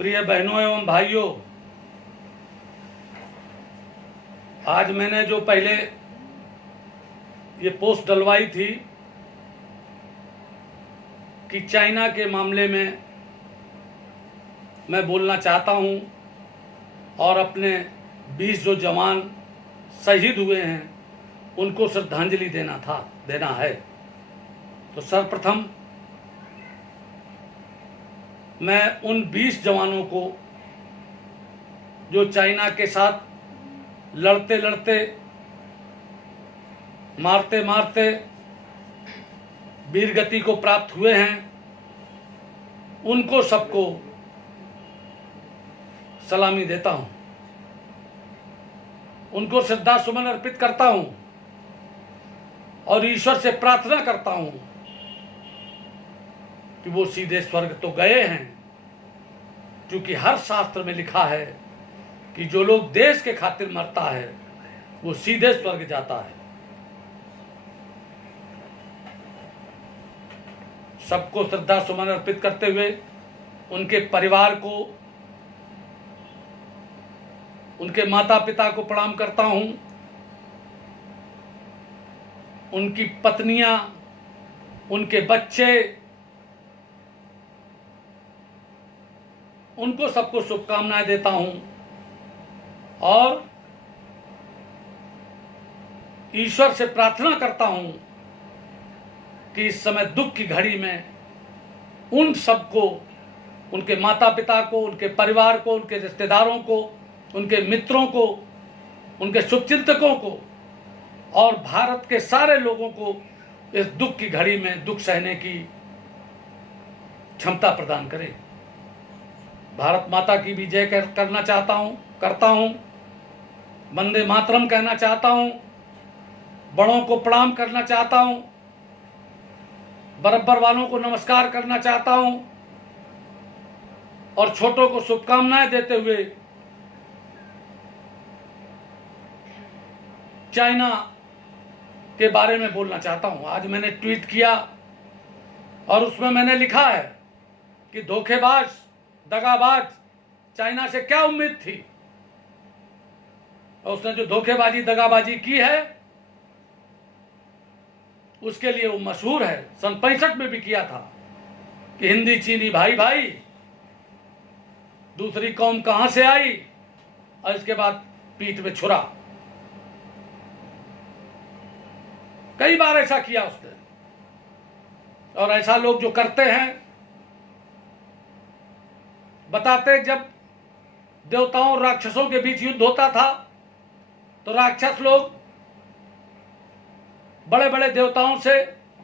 प्रिय बहनों एवं भाइयों, आज मैंने जो पहले ये पोस्ट डलवाई थी कि चाइना के मामले में मैं बोलना चाहता हूं और अपने 20 जो जवान शहीद हुए हैं उनको श्रद्धांजलि देना है। तो सर्वप्रथम मैं उन 20 जवानों को जो चाइना के साथ लड़ते लड़ते मारते मारते वीरगति को प्राप्त हुए हैं, उनको सबको सलामी देता हूं, उनको श्रद्धा सुमन अर्पित करता हूं और ईश्वर से प्रार्थना करता हूं कि वो सीधे स्वर्ग तो गए हैं, क्योंकि हर शास्त्र में लिखा है कि जो लोग देश के खातिर मरता है वो सीधे स्वर्ग जाता है। सबको श्रद्धा सुमन अर्पित करते हुए उनके परिवार को, उनके माता पिता को प्रणाम करता हूं, उनकी पत्नियां, उनके बच्चे, उनको सबको शुभकामनाएं देता हूं और ईश्वर से प्रार्थना करता हूं कि इस समय दुख की घड़ी में उन सबको, उनके माता पिता को, उनके परिवार को, उनके रिश्तेदारों को, उनके मित्रों को, उनके शुभचिंतकों को और भारत के सारे लोगों को इस दुख की घड़ी में दुख सहने की क्षमता प्रदान करें। भारत माता की भी जय करना करता हूं, वंदे मातरम कहना चाहता हूं, बड़ों को प्रणाम करना चाहता हूं, बराबर वालों को नमस्कार करना चाहता हूं और छोटों को शुभकामनाएं देते हुए चाइना के बारे में बोलना चाहता हूं। आज मैंने ट्वीट किया और उसमें मैंने लिखा है कि धोखेबाज, दगाबाज चाइना से क्या उम्मीद थी, और उसने जो धोखेबाजी दगाबाजी की है उसके लिए वो मशहूर है। सन 65 में भी किया था कि हिंदी चीनी भाई भाई, दूसरी कौम कहां से आई, और इसके बाद पीठ में छुरा। कई बार ऐसा किया उसने, और ऐसा लोग जो करते हैं, बताते जब देवताओं और राक्षसों के बीच युद्ध होता था तो राक्षस लोग बड़े बड़े देवताओं से,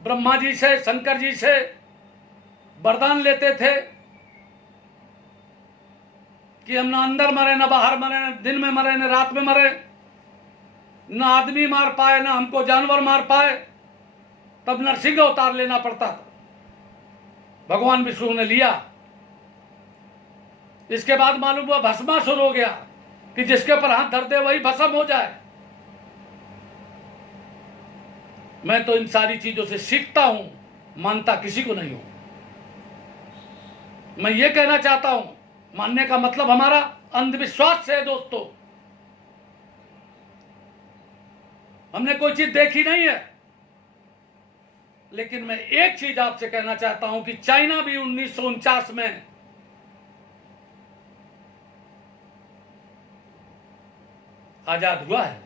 ब्रह्मा जी से, शंकर जी से वरदान लेते थे कि हम ना अंदर मरे, ना बाहर मरे, न दिन में मरे, न रात में मरे, न आदमी मार पाए, ना हमको जानवर मार पाए। तब नरसिंह अवतार लेना पड़ता था, भगवान विष्णु ने लिया। इसके बाद मालूम हुआ भस्मासुर हो गया कि जिसके ऊपर हाथ धर दे वही भस्म हो जाए। मैं तो इन सारी चीजों से सीखता हूं, मानता किसी को नहीं हूं। मैं ये कहना चाहता हूं, मानने का मतलब हमारा अंधविश्वास से है दोस्तों। हमने कोई चीज देखी नहीं है, लेकिन मैं एक चीज आपसे कहना चाहता हूं कि चाइना भी 1949 में आजाद हुआ है।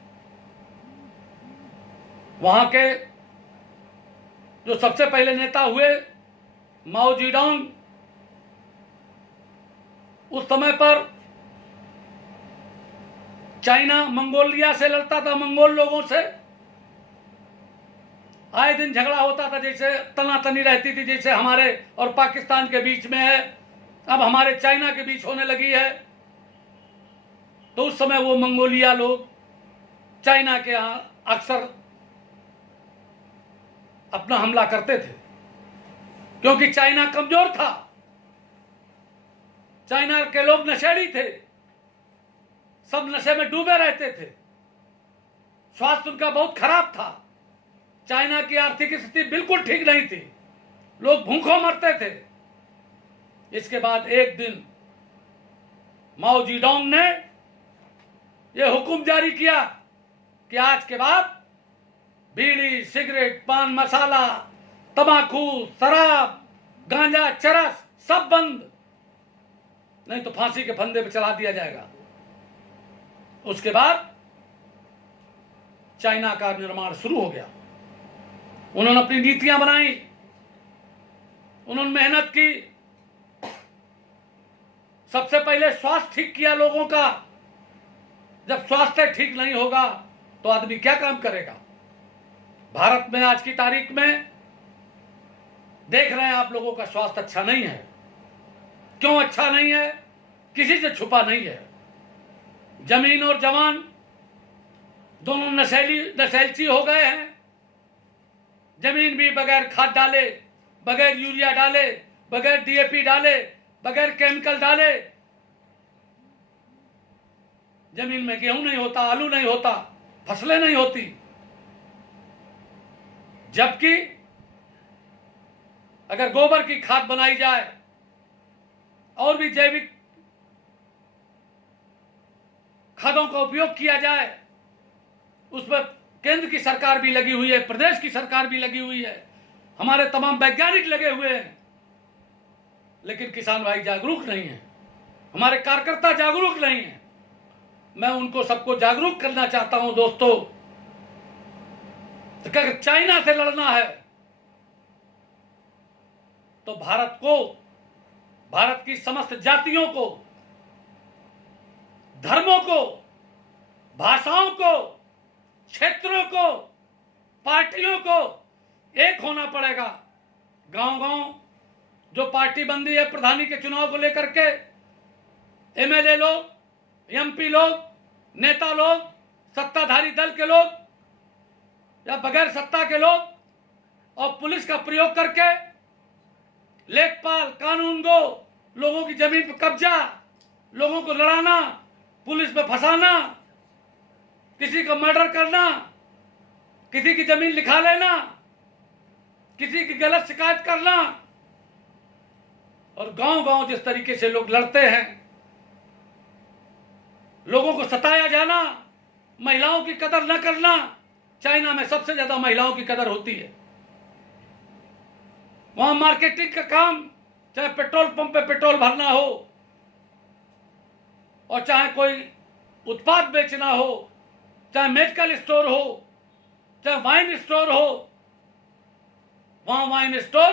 वहां के जो सबसे पहले नेता हुए माओ जेडोंग, उस समय पर चाइना मंगोलिया से लड़ता था, मंगोल लोगों से आए दिन झगड़ा होता था, जैसे तनातनी रहती थी, जैसे हमारे और पाकिस्तान के बीच में है, अब हमारे चाइना के बीच होने लगी है। तो उस समय वो मंगोलिया लोग चाइना के यहां अक्सर अपना हमला करते थे, क्योंकि चाइना कमजोर था, चाइना के लोग नशेड़ी थे, सब नशे में डूबे रहते थे, स्वास्थ्य उनका बहुत खराब था, चाइना की आर्थिक स्थिति बिल्कुल ठीक नहीं थी, लोग भूखों मरते थे। इसके बाद एक दिन माओ जेडोंग ने यह हुक्म जारी किया कि आज के बाद बीड़ी, सिगरेट, पान मसाला, तंबाकू, शराब, गांजा, चरस सब बंद, नहीं तो फांसी के फंदे पर चढ़ा दिया जाएगा। उसके बाद चाइना का निर्माण शुरू हो गया। उन्होंने अपनी नीतियां बनाई, उन्होंने मेहनत की। सबसे पहले स्वास्थ्य ठीक किया लोगों का। जब स्वास्थ्य ठीक नहीं होगा तो आदमी क्या काम करेगा। भारत में आज की तारीख में देख रहे हैं आप लोगों का स्वास्थ्य अच्छा नहीं है। क्यों अच्छा नहीं है? किसी से छुपा नहीं है। जमीन और जवान दोनों नशेलची हो गए हैं। जमीन भी बगैर खाद डाले, बगैर यूरिया डाले, बगैर डीएपी डाले, बगैर केमिकल डाले जमीन में गेहूं नहीं होता, आलू नहीं होता, फसलें नहीं होती। जबकि अगर गोबर की खाद बनाई जाए और भी जैविक खादों का उपयोग किया जाए, उसमें केंद्र की सरकार भी लगी हुई है, प्रदेश की सरकार भी लगी हुई है, हमारे तमाम वैज्ञानिक लगे हुए हैं, लेकिन किसान भाई जागरूक नहीं है, हमारे कार्यकर्ता जागरूक नहीं है। मैं उनको सबको जागरूक करना चाहता हूं दोस्तों। तो अगर चाइना से लड़ना है तो भारत को, भारत की समस्त जातियों को, धर्मों को, भाषाओं को, क्षेत्रों को, पार्टियों को एक होना पड़ेगा। गांव-गांव जो पार्टी बंदी है प्रधानी के चुनाव को लेकर के, एमएलए लोग, एमपी लोग, नेता लोग, सत्ताधारी दल के लोग या बगैर सत्ता के लोग और पुलिस का प्रयोग करके लेखपाल, कानून गो, लोगों की जमीन पर कब्जा, लोगों को लड़ाना, पुलिस में फंसाना, किसी का मर्डर करना, किसी की जमीन लिखा लेना, किसी की गलत शिकायत करना, और गांव-गांव जिस तरीके से लोग लड़ते हैं, लोगों को सताया जाना, महिलाओं की कदर न करना। चाइना में सबसे ज्यादा महिलाओं की कदर होती है। वहां मार्केटिंग का काम, चाहे पेट्रोल पंप पे पेट्रोल भरना हो और चाहे कोई उत्पाद बेचना हो, चाहे मेडिकल स्टोर हो, चाहे वाइन स्टोर हो, वहां वाइन स्टोर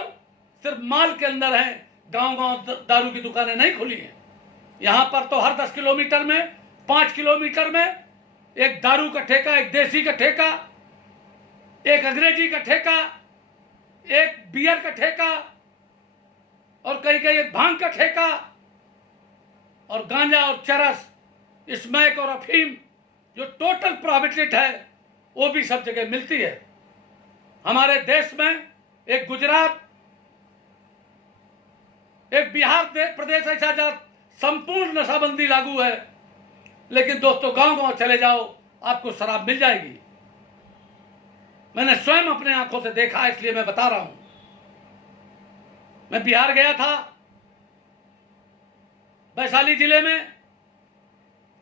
सिर्फ माल के अंदर है। गांव-गांव दारू की दुकानें नहीं खुली हैं। यहां पर तो हर 10 किलोमीटर में, 5 किलोमीटर में एक दारू का ठेका, एक देसी का ठेका, एक अंग्रेजी का ठेका, एक बियर का ठेका और कहीं एक भांग का ठेका, और गांजा और चरस, स्मैक और अफीम जो टोटल प्रोहिबिटेड है वो भी सब जगह मिलती है। हमारे देश में एक गुजरात, एक बिहार प्रदेश ऐसा जहां संपूर्ण नशाबंदी लागू है, लेकिन दोस्तों गांव-गांव चले जाओ आपको शराब मिल जाएगी। मैंने स्वयं अपने आंखों से देखा, इसलिए मैं बता रहा हूं। मैं बिहार गया था, वैशाली जिले में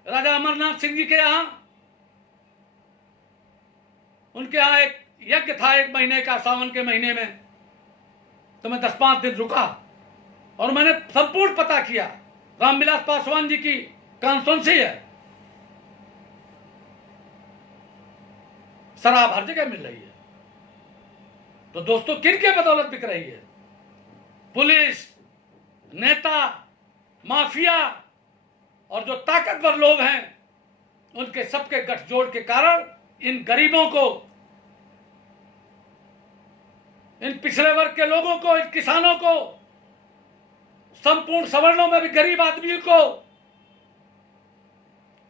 राजा अमरनाथ सिंह जी के यहां, उनके यहां एक यज्ञ था 1 महीने का, सावन के महीने में। तो मैं 10-5 दिन रुका और मैंने संपूर्ण पता किया। रामविलास पासवान जी की कॉन्स्टिट्यूंसी है, शराब हर जगह मिल रही है। तो दोस्तों किनके बदौलत बिक रही है? पुलिस, नेता, माफिया और जो ताकतवर लोग हैं, उनके सबके गठजोड़ के कारण इन गरीबों को, इन पिछड़े वर्ग के लोगों को, इन किसानों को, संपूर्ण सवर्णों में भी गरीब आदमी को,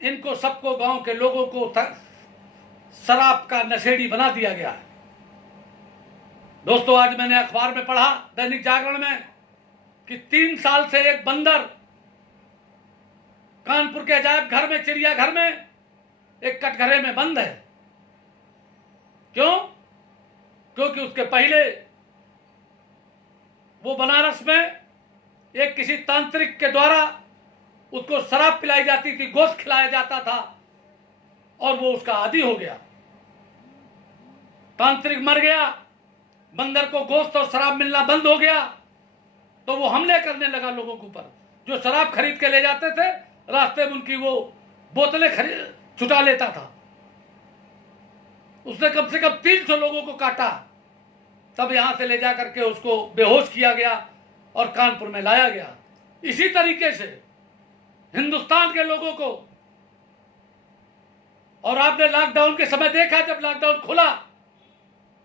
इनको सबको, गांव के लोगों को शराब का नशेड़ी बना दिया गया है। दोस्तों आज मैंने अखबार में पढ़ा, दैनिक जागरण में, कि 3 साल से एक बंदर कानपुर के अजायब घर में, चिड़ियाघर में, एक कटघरे में बंद है। क्यों? क्योंकि उसके पहले वो बनारस में एक किसी तांत्रिक के द्वारा उसको शराब पिलाई जाती थी, गोश्त खिलाया जाता था और वो उसका आदी हो गया। तांत्रिक मर गया, बंदर को गोश्त और शराब मिलना बंद हो गया, तो वो हमले करने लगा लोगों के ऊपर। जो शराब खरीद के ले जाते थे, रास्ते में उनकी वो बोतलें छुटा लेता था। उसने कम से कम 300 लोगों को काटा। तब यहां से ले जाकर के उसको बेहोश किया गया और कानपुर में लाया गया। इसी तरीके से हिंदुस्तान के लोगों को, और आपने लॉकडाउन के समय देखा, जब लॉकडाउन खुला,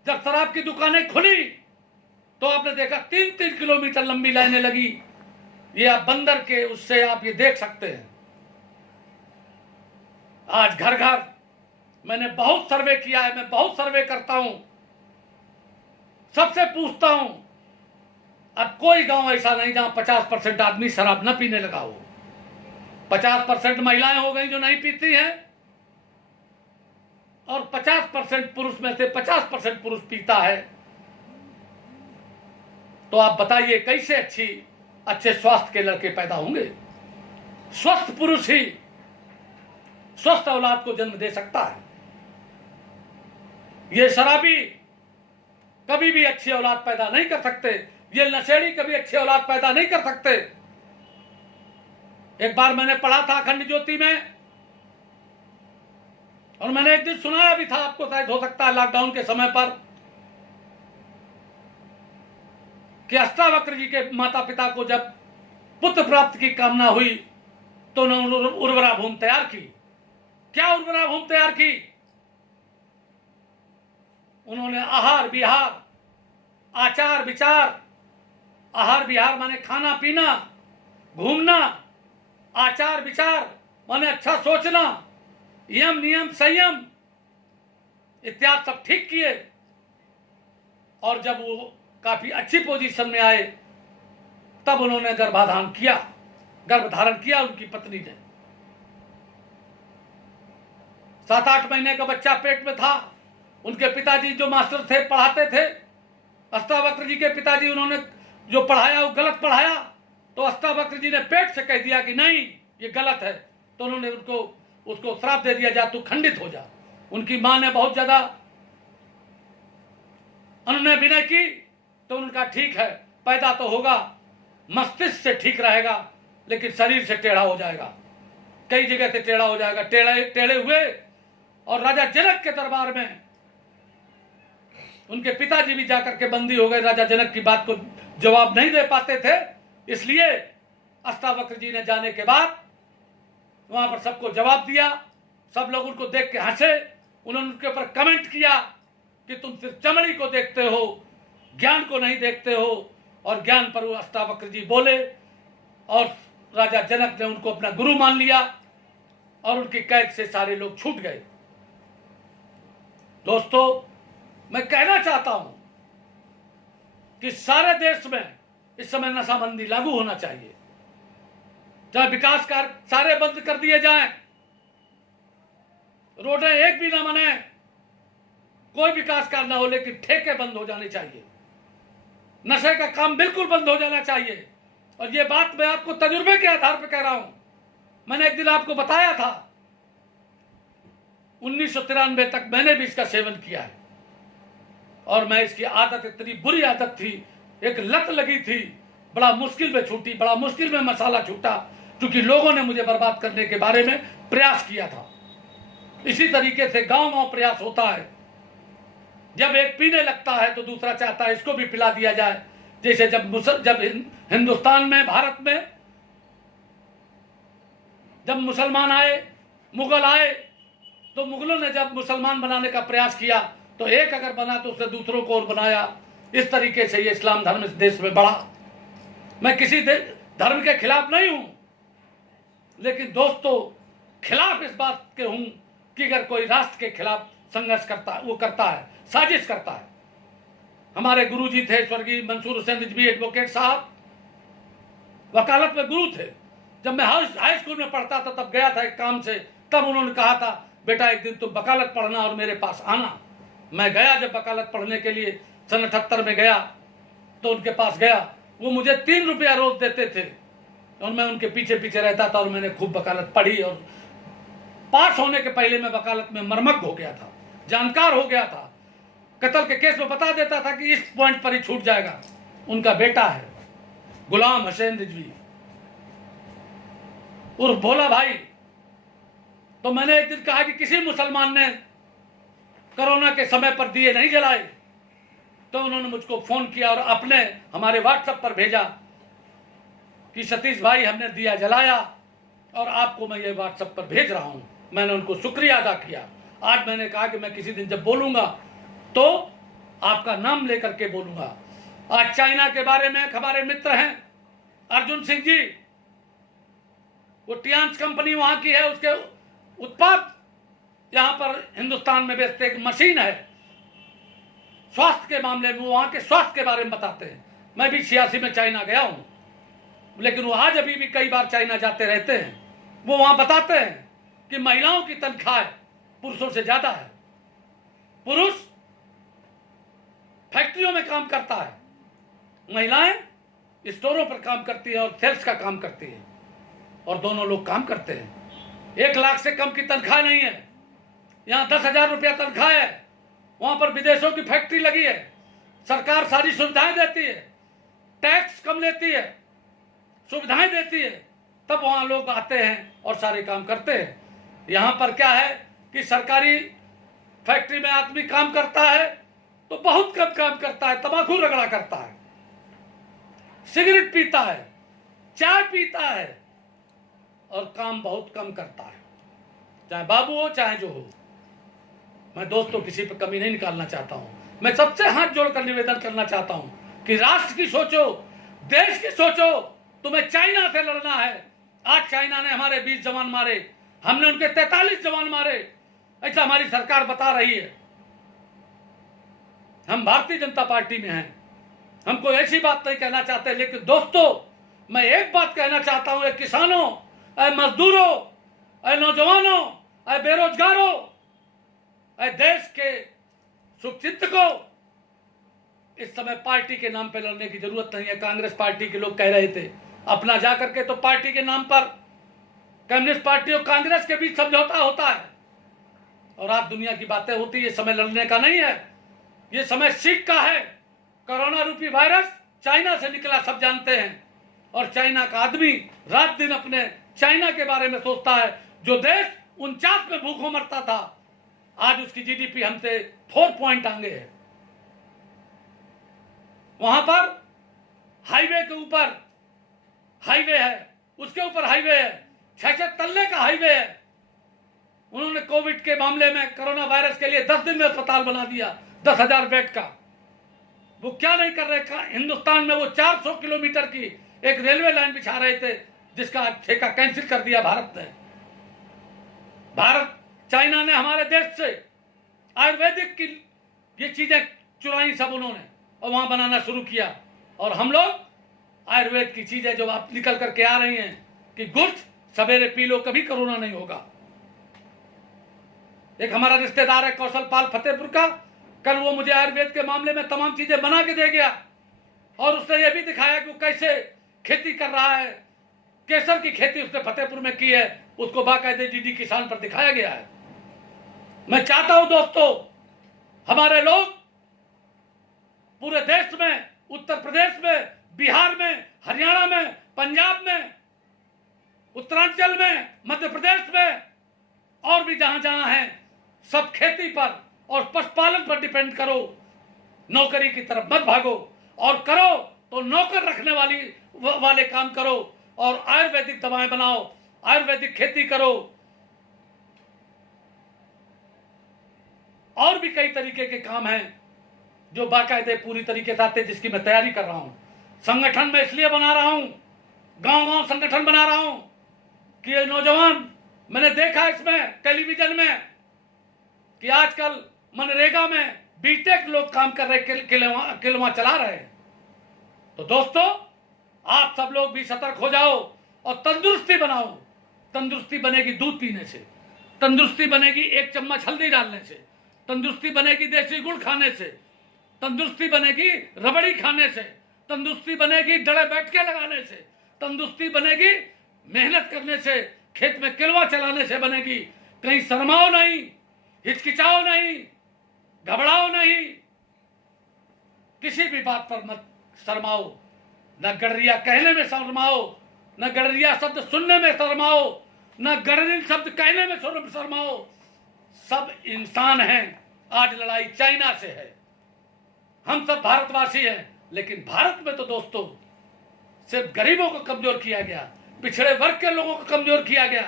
जब शराब की दुकानें खुली, तो आपने देखा 3-3 किलोमीटर लंबी लाइनें लगी। ये आप बंदर के उससे आप ये देख सकते हैं। आज घर घर मैंने बहुत सर्वे किया है, मैं बहुत सर्वे करता हूं, सबसे पूछता हूं, अब कोई गांव ऐसा नहीं जहां 50% आदमी शराब न पीने लगा हो। 50% महिलाएं हो गई जो नहीं पीती हैं, और 50% पुरुष में से 50% पुरुष पीता है। तो आप बताइए कैसे अच्छे स्वास्थ्य के लड़के पैदा होंगे? स्वस्थ पुरुष ही स्वस्थ औलाद को जन्म दे सकता है। ये शराबी कभी भी अच्छी औलाद पैदा नहीं कर सकते, ये नशेड़ी कभी अच्छी औलाद पैदा नहीं कर सकते। एक बार मैंने पढ़ा था अखंड ज्योति में, और मैंने एक दिन सुनाया भी था आपको, शायद हो सकता है लॉकडाउन के समय पर, कि अष्टावक्र जी के माता पिता को जब पुत्र प्राप्त की कामना हुई तो उन्होंने उर्वरा भूमि तैयार की। क्या उर्वरा भूमि तैयार की? उन्होंने आहार विहार, आचार विचार, आहार विहार माने खाना पीना, घूमना, आचार विचार माने अच्छा सोचना, यम नियम संयम इत्यादि सब ठीक किए। और जब वो काफी अच्छी पोजीशन में आए, तब उन्होंने गर्भाधान किया, गर्भधारण किया उनकी पत्नी ने। 7-8 महीने का बच्चा पेट में था। उनके पिताजी जो मास्टर थे, पढ़ाते थे, अष्टावक्र जी के पिताजी, उन्होंने जो पढ़ाया वो गलत पढ़ाया, तो अष्टावक्र जी ने पेट से कह दिया कि नहीं ये गलत है। तो उन्होंने उसको श्राप दे दिया, जा तू खंडित हो जा। उनकी मां ने बहुत ज्यादा उन्होंने विनय की, तो उनका ठीक है, पैदा तो होगा, मस्तिष्क से ठीक रहेगा, लेकिन शरीर से टेढ़ा हो जाएगा, कई जगह से टेढ़ा हो जाएगा। टेढ़े हुए, और राजा जनक के दरबार में उनके पिताजी भी जाकर के बंदी हो गए। राजा जनक की बात को जवाब नहीं दे पाते थे, इसलिए अष्टावक्र जी ने जाने के बाद वहां पर सबको जवाब दिया। सब लोग उनको देख के हंसे। उन्होंने उनके ऊपर कमेंट किया कि तुम सिर्फ चमड़ी को देखते हो, ज्ञान को नहीं देखते हो। और ज्ञान पर वो अष्टावक्र जी बोले, और राजा जनक ने उनको अपना गुरु मान लिया, और उनकी कैद से सारे लोग छूट गए। दोस्तों, मैं कहना चाहता हूं कि सारे देश में इस समय नशाबंदी लागू होना चाहिए। चाहे विकास कार्य सारे बंद कर दिए जाएं, रोडें एक भी ना बने, कोई विकास कार्य ना हो, लेकिन ठेके बंद हो जाने चाहिए, नशे का काम बिल्कुल बंद हो जाना चाहिए। और ये बात मैं आपको तजुर्बे के आधार पर कह रहा हूं। मैंने एक दिन आपको बताया था, 1993 तक मैंने भी इसका सेवन किया है, और मैं इसकी आदत, इतनी बुरी आदत थी, एक लत लगी थी, बड़ा मुश्किल में छूटी, बड़ा मुश्किल में मसाला छूटा, क्योंकि लोगों ने मुझे बर्बाद करने के बारे में प्रयास किया था। इसी तरीके से गांव-गांव प्रयास होता है। जब एक पीने लगता है तो दूसरा चाहता है इसको भी पिला दिया जाए। जैसे जब हिंदुस्तान में, भारत में जब मुसलमान आए, मुगल आए, तो मुगलों ने जब मुसलमान बनाने का प्रयास किया, तो एक अगर बना तो उसने दूसरों को और बनाया। इस तरीके से ये इस्लाम धर्म इस देश में बढ़ा। मैं किसी धर्म के खिलाफ नहीं हूं, लेकिन दोस्तों खिलाफ इस बात के हूं कि अगर कोई राष्ट्र के खिलाफ संघर्ष करता है, वो करता है, साजिश करता है। हमारे गुरुजी थे स्वर्गीय मंसूर हुसैन रिजवी एडवोकेट साहब, वकालत में गुरु थे। जब मैं हाई स्कूल में पढ़ता था तब गया था एक काम से, तब उन्होंने कहा था बेटा एक दिन तुम वकालत पढ़ना और मेरे पास आना। मैं गया जब वकालत पढ़ने के लिए सन 78 में गया, तो उनके पास गया। वो मुझे 3 रुपया रोज देते थे, और मैं उनके पीछे पीछे रहता था और मैंने खूब वकालत पढ़ी और पास होने के पहले मैं वकालत में मर्मज्ञ हो गया था, जानकार हो गया था। कत्ल के केस में बता देता था कि इस पॉइंट पर ही छूट जाएगा। उनका बेटा है गुलाम हुसैन रिजवी उर्फ भोला भाई। तो मैंने एक दिन कहा कि किसी मुसलमान ने कोरोना के समय पर दिए नहीं जलाए, तो उन्होंने मुझको फोन किया और अपने हमारे व्हाट्सएप पर भेजा कि सतीश भाई हमने दिया जलाया और आपको मैं ये व्हाट्सएप पर भेज रहा हूं। मैंने उनको शुक्रिया अदा किया। आज मैंने कहा कि मैं किसी दिन जब बोलूंगा तो आपका नाम लेकर के बोलूंगा। आज चाइना के बारे में हमारे मित्र हैं अर्जुन सिंह जी, वो टियांस कंपनी वहां की है, उसके उत्पाद यहां पर हिंदुस्तान में बेचते एक मशीन है स्वास्थ्य के मामले में, वहां के स्वास्थ्य के बारे में बताते हैं। मैं भी 86 में चाइना गया हूं, लेकिन वो आज अभी भी कई बार चाइना जाते रहते हैं। वो वहां बताते हैं कि महिलाओं की तनख्वाह पुरुषों से ज्यादा है। पुरुष फैक्ट्रियों में काम करता है, महिलाएं स्टोरों पर काम करती है और सेल्स का काम करती है, और दोनों लोग काम करते हैं। 1 लाख से कम की तनख्वाह नहीं है। यहाँ 10,000 रुपया तनख्वाह है, वहां पर विदेशों की फैक्ट्री लगी है, सरकार सारी सुविधाएं देती है, टैक्स कम लेती है, सुविधाएं देती है, तब वहां लोग आते हैं और सारे काम करते हैं। यहाँ पर क्या है कि सरकारी फैक्ट्री में आदमी काम करता है तो बहुत कम काम करता है, तंबाकू रगड़ा करता है, सिगरेट पीता है, चाय पीता है और काम बहुत कम करता है, चाहे बाबू हो चाहे जो हो। मैं दोस्तों किसी पर कमी नहीं निकालना चाहता हूं। मैं सबसे हाथ जोड़कर निवेदन करना चाहता हूं कि राष्ट्र की सोचो, देश की सोचो। तुम्हें चाइना से लड़ना है। आज चाइना ने हमारे 20 जवान मारे, हमने उनके 43 जवान मारे, ऐसा हमारी सरकार बता रही है। हम भारतीय जनता पार्टी में हैं, हम कोई ऐसी बात नहीं कहना चाहते, लेकिन दोस्तों मैं एक बात कहना चाहता हूं, किसानों, मजदूरों, नौजवानों, बेरोजगारों, देश के सुचिंतकों, इस समय पार्टी के नाम पे लड़ने की जरूरत नहीं है। कांग्रेस पार्टी के लोग कह रहे थे अपना जाकर के तो पार्टी के नाम पर कम्युनिस्ट पार्टी और कांग्रेस के बीच समझौता होता है और आज दुनिया की बातें होती है। समय लड़ने का नहीं है, ये समय सीख का है। कोरोना रूपी वायरस चाइना से निकला, सब जानते हैं, और चाइना का आदमी रात दिन अपने चाइना के बारे में सोचता है। जो देश 49 में भूखों मरता था, आज उसकी जीडीपी हमसे 4 पॉइंट आगे है। वहां पर हाईवे के ऊपर हाईवे है, उसके ऊपर हाईवे है, 6 तल्ले का हाईवे है। उन्होंने कोविड के मामले में, कोरोना वायरस के लिए 10 दिन में अस्पताल बना दिया, 10,000 बेड का। वो क्या नहीं कर रहे हिंदुस्तान में। वो 400 किलोमीटर की एक रेलवे लाइन बिछा रहे थे, जिसका ठेका कैंसिल कर दिया भारत ने। चाइना ने हमारे देश से आयुर्वेदिक की ये चीजें चुराई सब उन्होंने, और वहां बनाना शुरू किया। और हम लोग आयुर्वेद की चीजें जो आप निकल करके आ रही हैं कि गुड़ सवेरे पी लो, कभी कोरोना नहीं होगा। एक हमारा रिश्तेदार है कौशल पाल फतेहपुर का, कल वो मुझे आयुर्वेद के मामले में तमाम चीजें बना के दे गया, और उसने ये भी दिखाया कि वो कैसे खेती कर रहा है। केसर की खेती उसने फतेहपुर में की है, उसको बाकायदे डीडी किसान पर दिखाया गया है। मैं चाहता हूं दोस्तों, हमारे लोग पूरे देश में, उत्तर प्रदेश में, बिहार में, हरियाणा में, पंजाब में, उत्तरांचल में, मध्य प्रदेश में, और भी जहां जहां हैं, सब खेती पर और पशुपालन पर डिपेंड करो। नौकरी की तरफ मत भागो, और करो तो नौकर रखने वाले काम करो, और आयुर्वेदिक दवाएं बनाओ, आयुर्वेदिक खेती करो। और भी कई तरीके के काम हैं जो बाकायदे पूरी तरीके से आते, जिसकी मैं तैयारी कर रहा हूं। संगठन में इसलिए बना रहा हूं, गांव-गांव संगठन बना रहा हूं कि ये नौजवान, मैंने देखा इसमें टेलीविजन में कि आजकल मनरेगा में बीटेक लोग काम कर रहे, किलवा चला रहे हैं। तो दोस्तों आप सब लोग भी सतर्क हो जाओ और तंदुरुस्ती बनाओ। तंदुरुस्ती बनेगी दूध पीने से, तंदुरुस्ती बनेगी 1 चम्मच हल्दी डालने से, तंदुरुस्ती बनेगी देसी गुड़ खाने से, तंदुरुस्ती बनेगी रबड़ी खाने से, तंदुरुस्ती बनेगी डड़े बैठ के लगाने से, तंदुरुस्ती बनेगी मेहनत करने से, खेत में किलवा चलाने से बनेगी। कहीं शर्माओ नहीं, हिचकिचाओ नहीं, घबराओ नहीं, किसी भी बात पर मत शर्माओ। न गडरिया कहने में शर्माओ, न गडरिया शब्द सुनने में शर्माओ, न गडरिया शब्द कहने में शर्माओ। सब इंसान हैं। आज लड़ाई चाइना से है, हम सब भारतवासी हैं, लेकिन भारत में तो दोस्तों सिर्फ गरीबों को कमजोर किया गया, पिछड़े वर्ग के लोगों को कमजोर किया गया,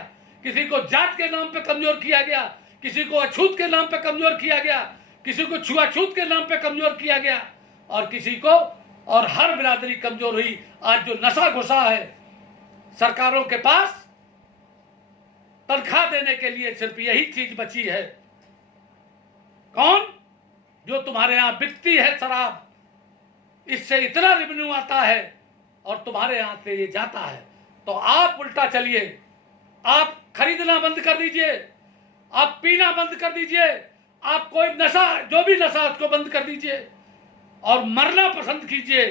किसी को जात के नाम पे कमजोर किया गया, किसी को अछूत के नाम पे कमजोर किया गया, किसी को छुआछूत के नाम पे कमजोर किया गया, और किसी को, और हर बिरादरी कमजोर हुई। आज जो नशा घुसा है सरकारों के पास, तनख्वाह देने के लिए सिर्फ यही चीज बची है। कौन? जो तुम्हारे यहां बिकती है शराब, इससे इतना रेवेन्यू आता है और तुम्हारे यहां से ये जाता है। तो आप उल्टा चलिए, आप खरीदना बंद कर दीजिए, आप पीना बंद कर दीजिए, आप कोई नशा, जो भी नशा उसको बंद कर दीजिए और मरना पसंद कीजिए,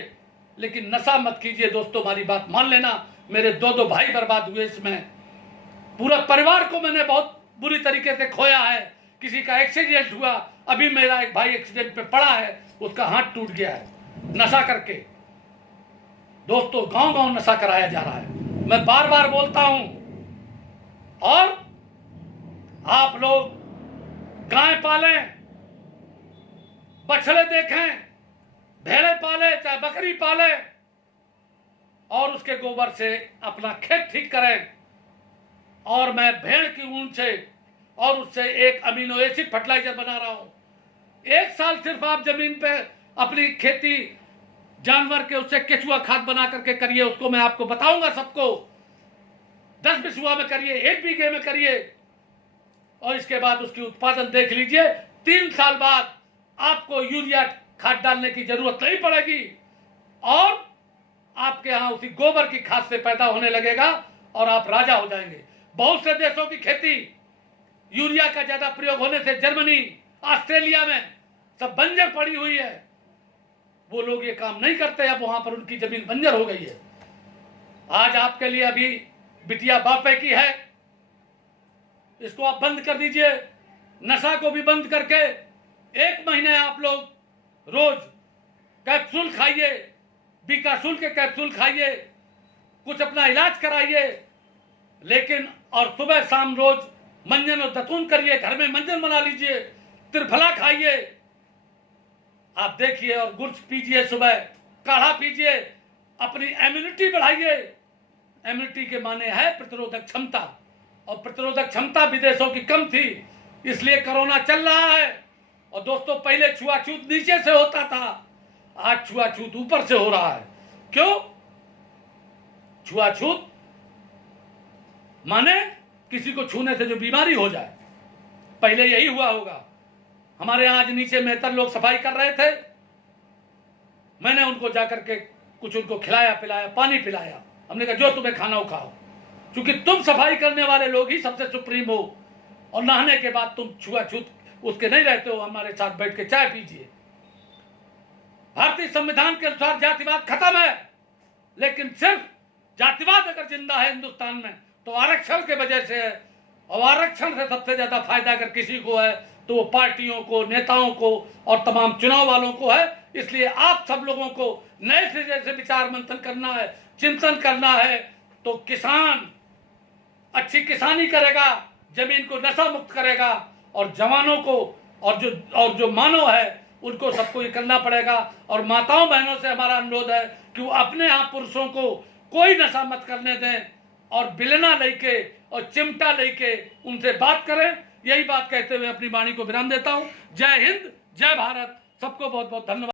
लेकिन नशा मत कीजिए। दोस्तों हमारी बात मान लेना। मेरे दो भाई बर्बाद हुए इसमें, पूरा परिवार को मैंने बहुत बुरी तरीके से खोया है। किसी का एक्सीडेंट हुआ, अभी मेरा एक भाई एक्सीडेंट पे पड़ा है, उसका हाथ टूट गया है नशा करके। दोस्तों गांव गांव नशा कराया जा रहा है, मैं बार बार बोलता हूं। और आप लोग गाय पालें, बछड़े देखें, भेड़े पाले, चाहे बकरी पाले, और उसके गोबर से अपना खेत ठीक करें। और मैं भेड़ की ऊन से और उससे एक अमीनो एसिड फर्टिलाइजर बना रहा हूं। एक साल सिर्फ आप जमीन पे अपनी खेती जानवर के उससे केचुआ खाद बना करके करिए, उसको मैं आपको बताऊंगा सबको। 10 बिस्वा में करिए, 1 बीघे में करिए, और इसके बाद उसकी उत्पादन देख लीजिए। 3 साल बाद आपको यूरिया खाद डालने की जरूरत नहीं पड़ेगी, और आपके यहां उसी गोबर की खाद से पैदा होने लगेगा और आप राजा हो जाएंगे। बहुत से देशों की खेती यूरिया का ज्यादा प्रयोग होने से, जर्मनी, ऑस्ट्रेलिया में सब बंजर पड़ी हुई है। वो लोग ये काम नहीं करते, अब वहां पर उनकी जमीन बंजर हो गई है। आज आपके लिए अभी बिटिया बापे की है, इसको आप बंद कर दीजिए। नशा को भी बंद करके 1 महीने आप लोग रोज कैप्सूल खाइए, बीकासूल के कैप्सूल खाइए, कुछ अपना इलाज कराइए, लेकिन और सुबह शाम रोज मंजन और दतून करिए, घर में मंजन बना लीजिए, त्रिफला खाइए, आप देखिए, और गुड़ पीजिए, सुबह काढ़ा पीजिए, अपनी इम्यूनिटी बढ़ाइए। इम्यूनिटी के माने है प्रतिरोधक क्षमता, और प्रतिरोधक क्षमता विदेशों की कम थी, इसलिए कोरोना चल रहा है। और दोस्तों पहले छुआछूत नीचे से होता था, आज छुआछूत ऊपर से हो रहा है। क्यों? छुआछूत माने किसी को छूने से जो बीमारी हो जाए, पहले यही हुआ होगा। हमारे यहां आज नीचे मेहतर लोग सफाई कर रहे थे, मैंने उनको जाकर के कुछ उनको खिलाया पिलाया, पानी पिलाया, हमने कहा जो तुम्हें खाना हो खाओ, क्योंकि तुम सफाई करने वाले लोग ही सबसे सुप्रीम हो, और नहाने के बाद तुम छुआछूत उसके नहीं रहते हो, हमारे साथ बैठ के चाय पीजिए। भारतीय संविधान के अनुसार जातिवाद खत्म है, लेकिन सिर्फ जातिवाद अगर जिंदा है हिंदुस्तान में तो आरक्षण के वजह से है, और आरक्षण से सबसे ज्यादा फायदा अगर किसी को है तो वो पार्टियों को, नेताओं को और तमाम चुनाव वालों को है। इसलिए आप सब लोगों को नए सिरे से विचार मंथन करना है, चिंतन करना है। तो किसान अच्छी किसानी करेगा, जमीन को नशा मुक्त करेगा, और जवानों को और जो मानव है उनको सबको ये करना पड़ेगा। और माताओं बहनों से हमारा अनुरोध है कि वो अपने यहाँ पुरुषों को कोई नशा मत करने दें, और बिलना लेके और चिमटा लेके उनसे बात करें। यही बात कहते हुए अपनी वाणी को विराम देता हूं। जय हिंद, जय भारत, सबको बहुत बहुत धन्यवाद।